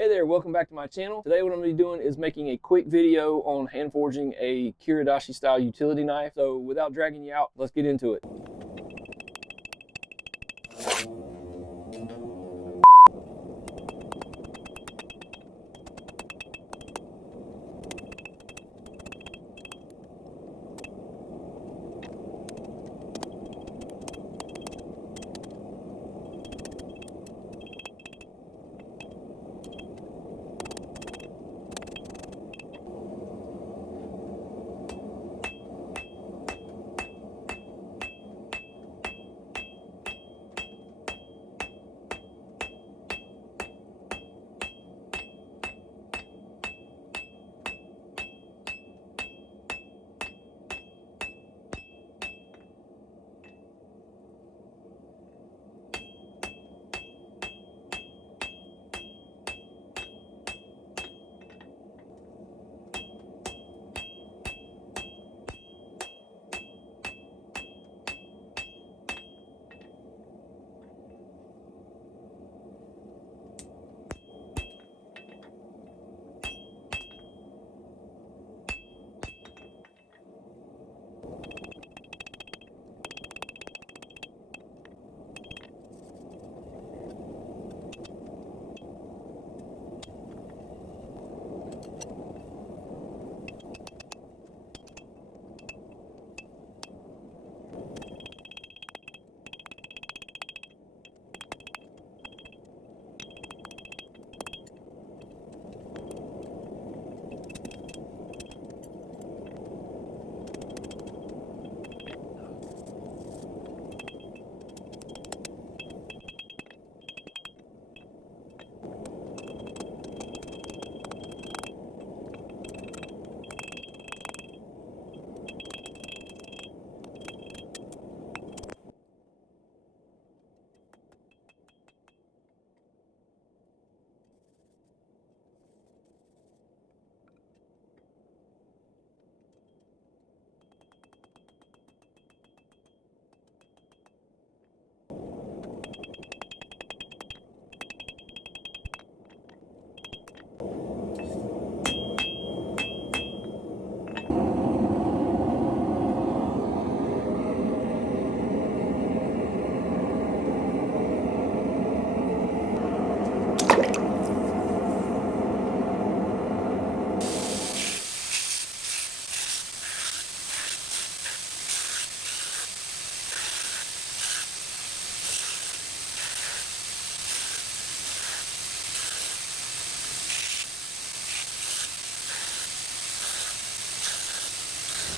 Hey there, welcome back to my channel. Today what I'm going to be doing is making a quick video on hand forging a Kiradashi style utility knife. So without dragging you out, let's get into it.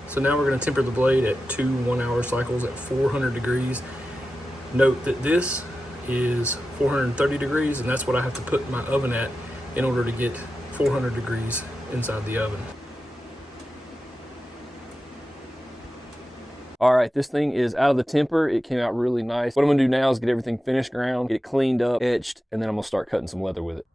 So now we're going to temper the blade at 2 1-hour cycles at 400 degrees. Note that this is 430 degrees, and that's what I have to put my oven at in order to get 400 degrees inside the oven. All right, this thing is out of the temper. It came out really nice. What I'm gonna do now is get everything finished ground, get it cleaned up, etched, and then I'm gonna start cutting some leather with it.